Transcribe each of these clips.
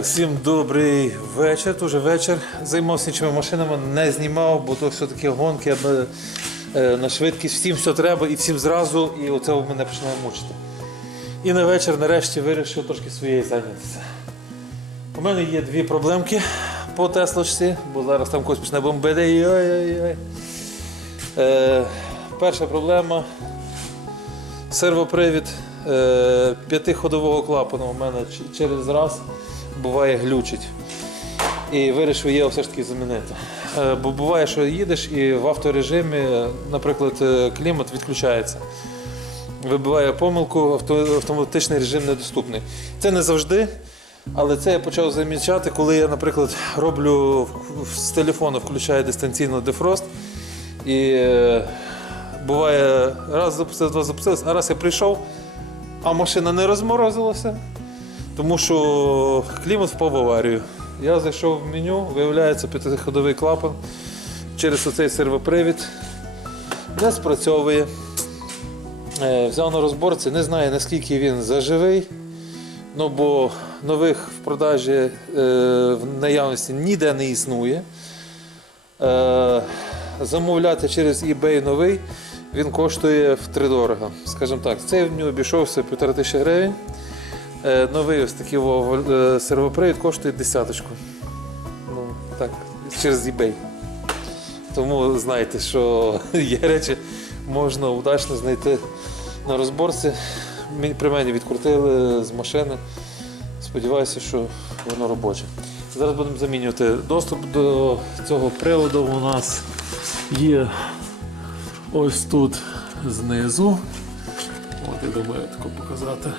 Так, всім добрий вечір. Дуже вечір. Займався іншими машинами, не знімав, бо то все-таки гонки аби, е, на швидкість. Всім все треба і всім зразу, і оце мене починає мучити. І на вечір нарешті вирішив трошки своєю зайнятися. У мене є дві проблемки по Теслочці, бо зараз там когось почне бомбити. і Ой-ой-ой. Е, перша проблема сервопривід п'ятиходового клапану у мене через раз буває глючить. І вирішив його все ж таки замінити. Е, бо буває, що їдеш і в авторежимі, наприклад, е, клімат відключається. Вибиває помилку, авто- автоматичний режим недоступний. Це не завжди, але це я почав замічати, коли я, наприклад, роблю з телефону, включаю дистанційно дефрост. І е, буває, раз запустив, два запустилось, а раз я прийшов, а машина не розморозилася, тому що клімат впав в аварію. Я зайшов в меню, виявляється п'ятиходовий клапан через оцей сервопривід. Не спрацьовує. Е, Взяв на розборці, не знаю наскільки він заживий, ну бо нових в продажі е, в наявності ніде не існує. Е, замовляти через eBay новий, він коштує втридорога. Скажімо так, цей в нього обійшовся півтора тисячі гривень. Е, новий ось такий е, сервопривід коштує десяточку. Ну, так, через eBay. Тому знаєте, що є речі, можна удачно знайти на розборці. При мені відкрутили з машини. Сподіваюся, що воно робоче. Зараз будемо замінювати. Доступ до цього приводу у нас є ось тут знизу. От, я думаю, тако показати.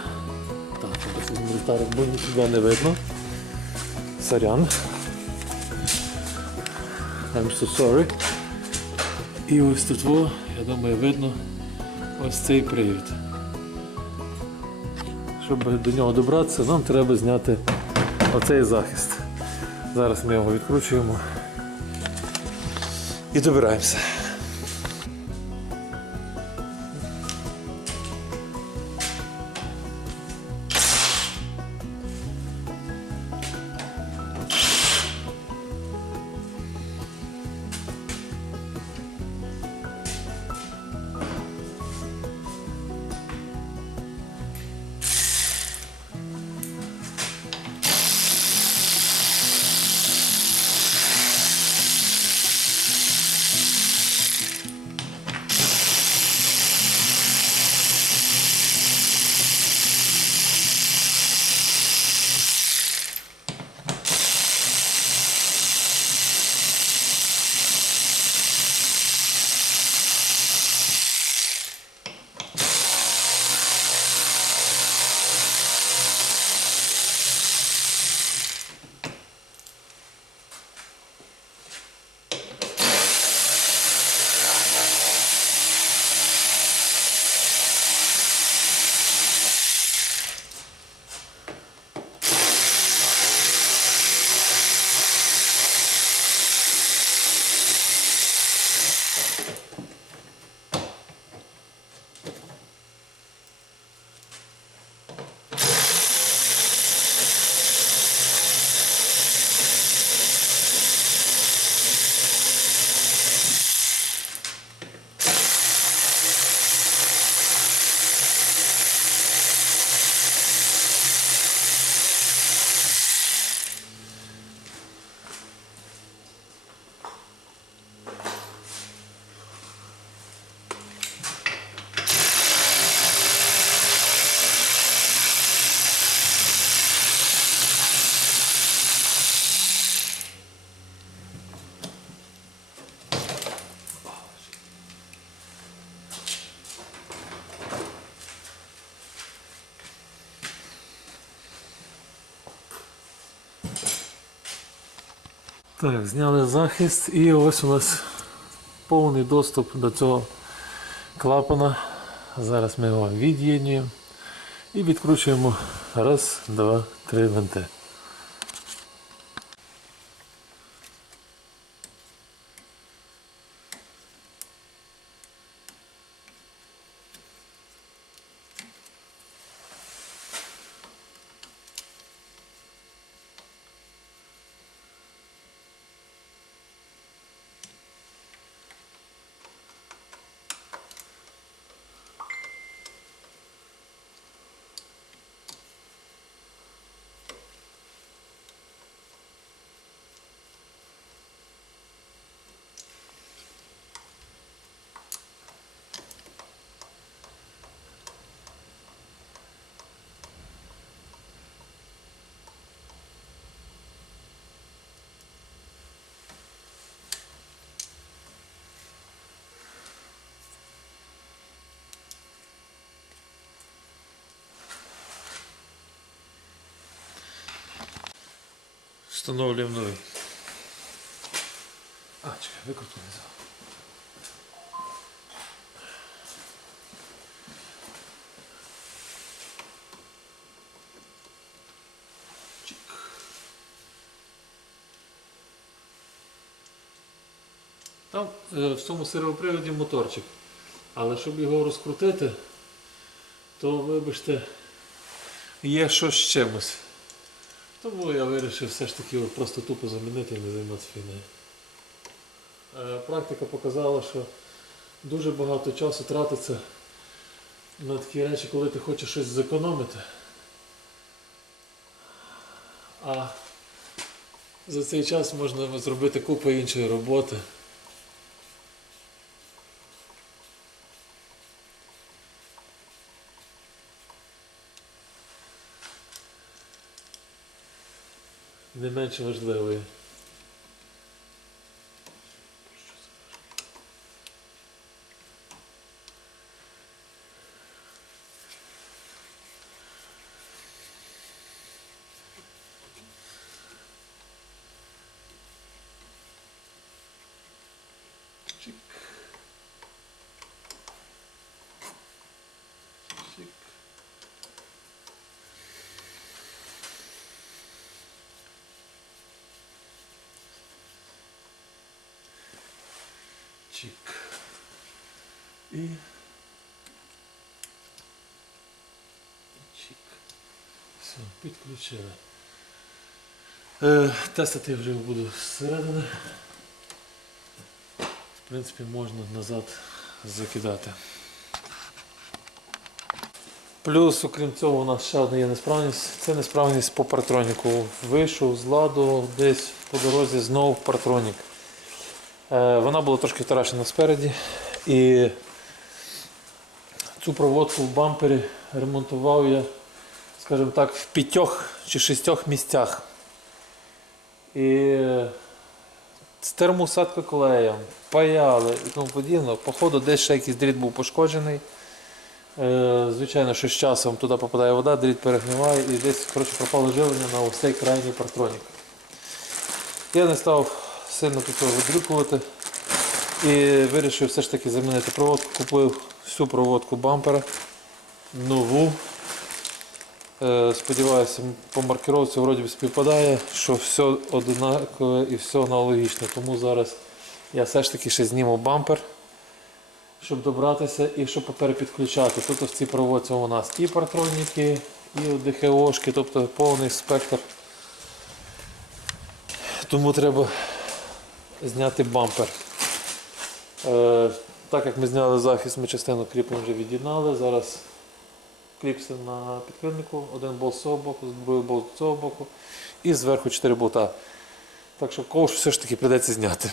Так, візьму бо ніфіга не видно. Сорян. I'm so sorry. І ось тут, во, я думаю, видно ось цей привід. Щоб до нього добратися, нам треба зняти оцей захист. Зараз ми його відкручуємо і добираємося. Так, зняли захист і ось у нас повний доступ до цього клапана. Зараз ми його від'єднуємо і відкручуємо раз, два, три винти. Встановлюємо новий. А, чекай, викрутку не. Там е, в цьому сервоприводі моторчик. Але щоб його розкрутити, то вибачте, є що з чимось. Тому я вирішив все ж таки просто тупо замінити і не займатися фігнею. Е, Практика показала, що дуже багато часу тратиться на такі речі, коли ти хочеш щось зекономити. А за цей час можна зробити купу іншої роботи. Не менш важливої. Чик. Чик. Чик. І. Чик. Все, підключили. Е, тестити я вже буду зсередини. В принципі, можна назад закидати. Плюс, окрім цього, у нас ще одна є несправність. Це несправність по партроніку. Вийшов з ладу десь по дорозі знову партронік. Е, Вона була трошки втрачена спереді. І цю проводку в бампері ремонтував я, скажімо так, в п'ятьох чи шістьох місцях. І термоусадка клеєм, паяли і тому подібне. Походу, десь ще якийсь дріт був пошкоджений. Е, Звичайно, що з часом туди попадає вода, дріт перегниває і десь коротше, пропало живлення на ось цей крайній партронік. Я не став сильно цього видрюкувати і вирішив все ж таки замінити проводку. Купив всю проводку бампера нову. Е, Сподіваюся, по маркировці вроді співпадає, що все однакове і все аналогічне. Тому зараз я все ж таки ще зніму бампер, щоб добратися і щоб перепідключати. Тут в цій проводці у нас і партроніки, і ДХОшки, тобто повний спектр. Тому треба зняти бампер. Е, так як ми зняли захист, ми частину кріплень вже від'єднали. Зараз кліпси на підкрильнику, один болт з цього боку, другий болт з цього боку і зверху 4 болта. Так що ковш все ж таки прийдеться зняти.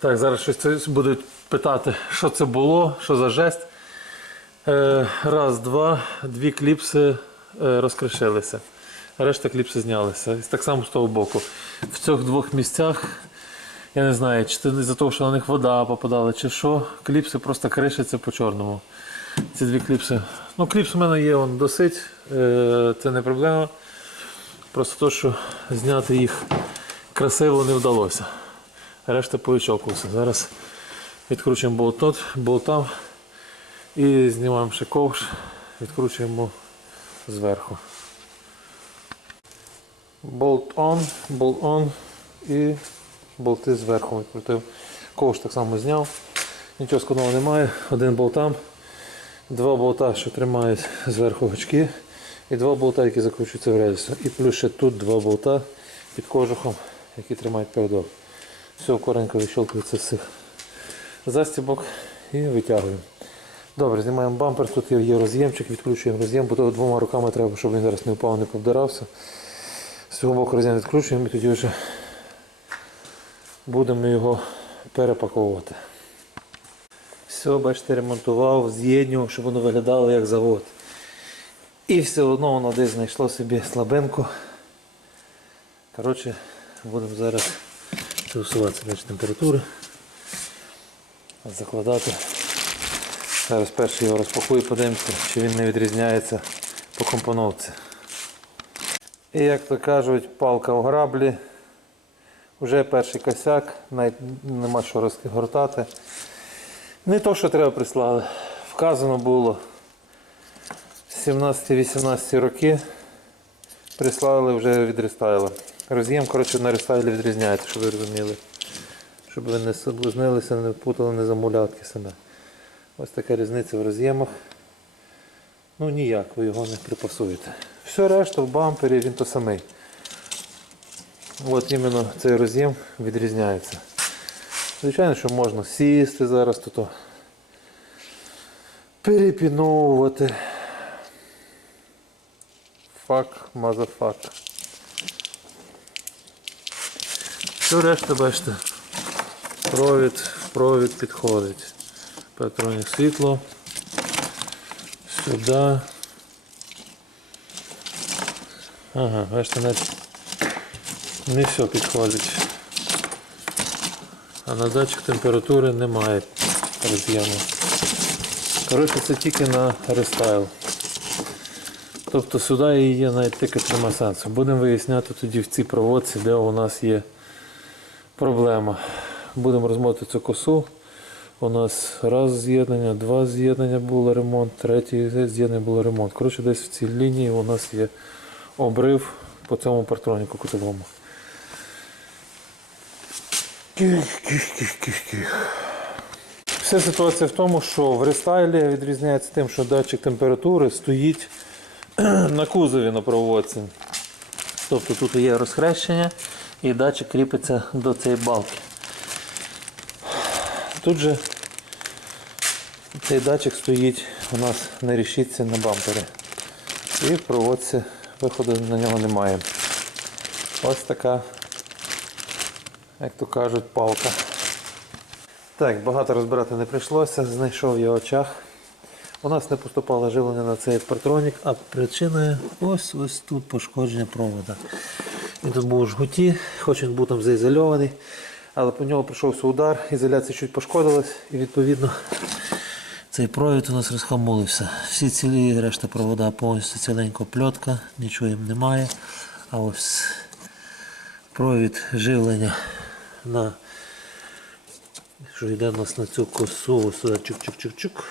Так, зараз щось будуть питати, що це було, що за жест. Е, раз, два, дві кліпси е, розкришилися. Решта кліпси знялися. Так само з того боку. В цих двох місцях, я не знаю, чи це за того, що на них вода попадала, чи що, кліпси просто кришаться по чорному. Ці дві кліпси. Ну, кліпс у мене є он досить, е, це не проблема. Просто то, що зняти їх красиво не вдалося. Решта повичовкувався. Зараз відкручуємо болт тут, болтам і знімаємо ще ковш, відкручуємо зверху. Болт on, болт on і болти зверху відкрутив. Ковш так само зняв. Нічого складного немає. Один болт там, два болта, що тримають зверху гачки, і два болта, які закручуються в рельсу. І плюс ще тут два болта під кожухом, які тримають передок. Все коренько вищелкується цих застібок і витягуємо. Добре, знімаємо бампер, тут є- роз'ємчик, відкручуємо роз'єм, бо то двома руками треба, щоб він зараз не впав, не повдарався. З цього боку роз'єм відкручуємо і тоді вже будемо його перепаковувати. Все, бачите, ремонтував, з'єднював, щоб воно виглядало як завод. І все одно воно десь знайшло собі слабинку. Коротше, будемо зараз усуватися значить, температури. Закладати. Зараз перший його розпакую, подивимося, чи він не відрізняється по компоновці. І як то кажуть, палка в граблі. Вже перший косяк, навіть нема що розгортати. Не то, що треба прислали. Вказано було 17-18 роки. Прислали вже від рестайла. Роз'єм, коротше, на рестайлі відрізняється, щоб ви розуміли. Щоб ви не соблазнилися, не путали, не замулятки себе. Ось така різниця в роз'ємах. Ну ніяк, ви його не припасуєте. Все решта в бампері він то самий. От іменно цей роз'єм відрізняється. Звичайно, що можна сісти зараз тут. Перепіновувати. Фак, мазафак. Все решта, бачите, провід, провід підходить. Патронік світло. Сюди. Ага, бачите, навіть не все підходить. А на датчик температури немає роз'єму. Коротше, це тільки на рестайл. Тобто сюди є навіть тикати нема сенсу. Будемо виясняти тоді в цій проводці, де у нас є проблема. Будемо розмотати цю косу. У нас раз з'єднання, два з'єднання було ремонт, третє з'єднання було ремонт. Коротше, десь в цій лінії у нас є обрив по цьому партроніку кутовому. Вся ситуація в тому, що в рестайлі відрізняється тим, що датчик температури стоїть на кузові на проводці. Тобто тут є розхрещення і датчик кріпиться до цієї балки. Тут же цей датчик стоїть у нас на решітці на бампері. І в проводці виходу на нього немає. Ось така, як то кажуть, палка. Так, багато розбирати не прийшлося, знайшов я очах. У нас не поступало живлення на цей партронік, а причиною ось ось тут пошкодження провода. Він тут був у жгуті, хоч він був там заізольований, але по нього прийшовся удар, ізоляція чуть пошкодилась і відповідно цей провід у нас розхамулився. Всі цілі решта провода повністю ціленько пльотка, нічого їм немає. А ось провід живлення на що йде у нас на цю косу, сюди чук-чук-чук-чук.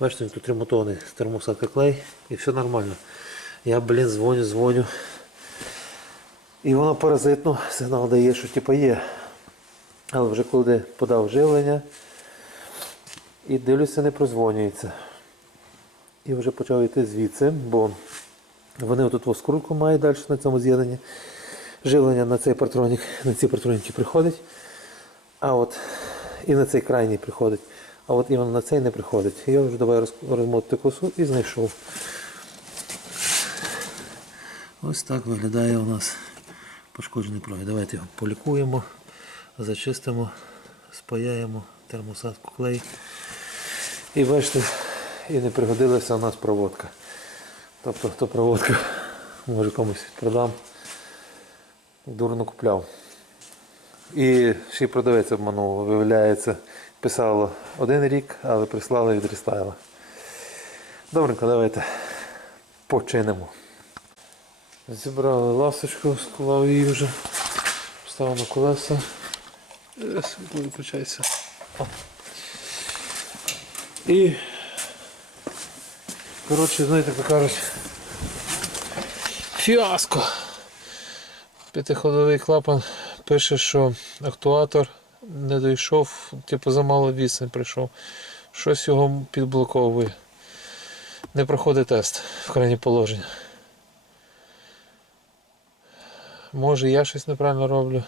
Бачите, тут ремонтований термосадка клей і все нормально. Я, блін, дзвоню, дзвоню. І воно паразитно сигнал дає, що типу є. Але вже коли подав живлення і дивлюся, не прозвонюється. і вже почав йти звідси, бо вони отут ось скрутку мають далі на цьому з'єднанні. Живлення на цей партронік, на ці партроніки приходить. А от і на цей крайній приходить. А от іменно на цей не приходить. Я вже давай роз- розмотати косу і знайшов. Ось так виглядає у нас пошкоджений провід. Давайте його полікуємо, зачистимо, спаяємо термосадку клей. І бачите, і не пригодилася у нас проводка. Тобто, хто проводку може комусь продам. Дурно купляв. І ще й продавець обманув, виявляється, писало один рік, але прислали від рестайла. Добренько, давайте починемо. Зібрали ласточку, склав її вже, поставив на колеса. Е, Світло виключається. І, коротше, знаєте, як кажуть, фіаско. П'ятиходовий клапан пише, що актуатор не дійшов, типу замало відстань прийшов. Щось його підблоковує. Не проходить тест в крайнє положення. Може я щось неправильно роблю.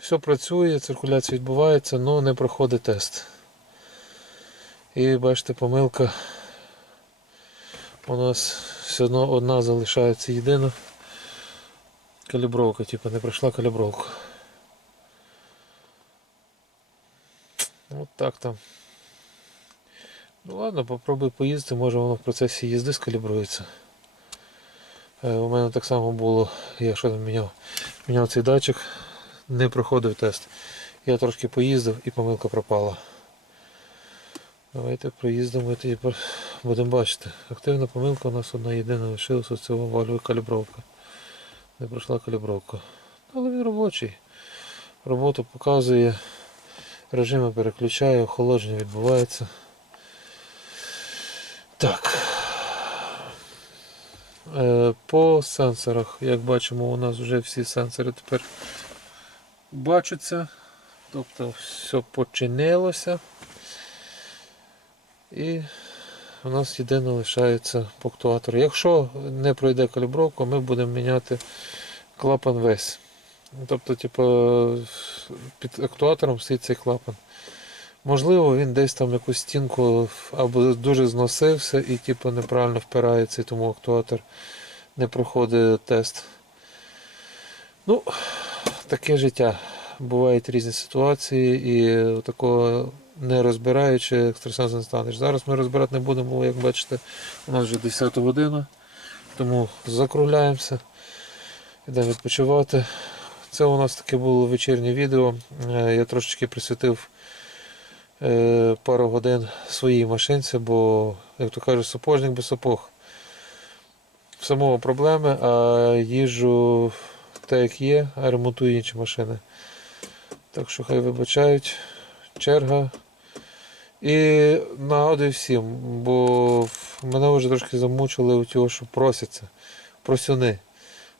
Все працює, циркуляція відбувається, але не проходить тест. І бачите, помилка у нас все одно одна залишається єдина. Калібровка, типу, не пройшла калібровку. От так там. Ну ладно, попробуй поїздити, може воно в процесі їзди скалібрується. Е, У мене так само було, я що міняв, міняв цей датчик, не проходив тест. Я трошки поїздив і помилка пропала. Давайте проїздимо і тоді будемо бачити. Активна помилка у нас одна єдина лишилася це валює калібровка. Не пройшла калібровка. Але він робочий. Роботу показує, режими переключає, охолодження відбувається. Так. Е, По сенсорах, як бачимо, у нас вже всі сенсори тепер бачаться. Тобто все починилося. І у нас єдине лишається по актуатору. Якщо не пройде калібровку, ми будемо міняти клапан весь. Тобто, типу, під актуатором стоїть цей клапан. Можливо, він десь там якусь стінку або дуже зносився і типу, неправильно впирається, і тому актуатор не проходить тест. Ну, таке життя. Бувають різні ситуації і такого не розбираючи, екстрасенс не станеш. Зараз ми розбирати не будемо, бо, як бачите, у нас вже 10 година, тому закругляємося, йдемо відпочивати. Це у нас таке було вечірнє відео. Е, Я трошечки присвятив пару годин своїй машинці, бо, як то кажуть, сапожник без сапог. В самого проблеми, а їжджу так, як є, а ремонтую інші машини. Так що хай вибачають, черга. І нагадую всім, бо мене вже трошки замучили у того, що просяться. Просюни.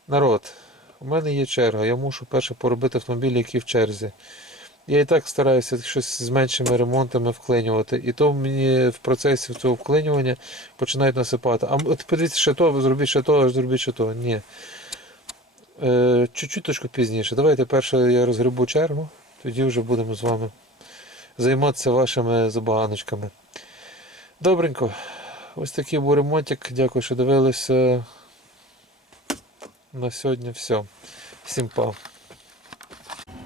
Народ, у мене є черга, я мушу перше поробити автомобілі, які в черзі. Я і так стараюся щось з меншими ремонтами вклинювати. І то мені в процесі цього вклинювання починають насипати. А от подивіться, ще то, зробіть ще то, зробіть ще то. Ні. Е, чуть-чуть точку пізніше. Давайте перше я розгребу чергу, тоді вже будемо з вами займатися вашими забаганочками. Добренько. Ось такий був ремонтик. Дякую, що дивилися. На сьогодні все. Всім па.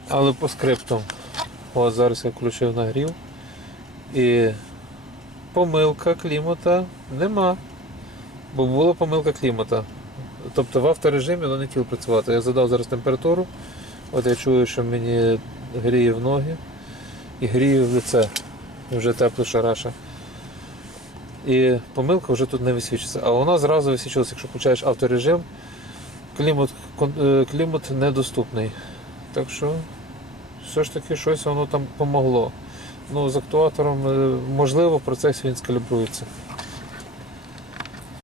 Але по скриптам. Ось зараз я включив нагрів. І помилка клімата нема. Бо була помилка клімата. Тобто в авторежимі воно не хотіло працювати. Я задав зараз температуру. От я чую, що мені гріє в ноги і гріє в лице. Вже тепло шараша. І помилка вже тут не висвічується. А вона зразу висвічилася, якщо включаєш авторежим, клімат, е, клімат недоступний. Так що все ж таки щось воно там помогло. Ну, з актуатором, е, можливо, процес він скалібрується.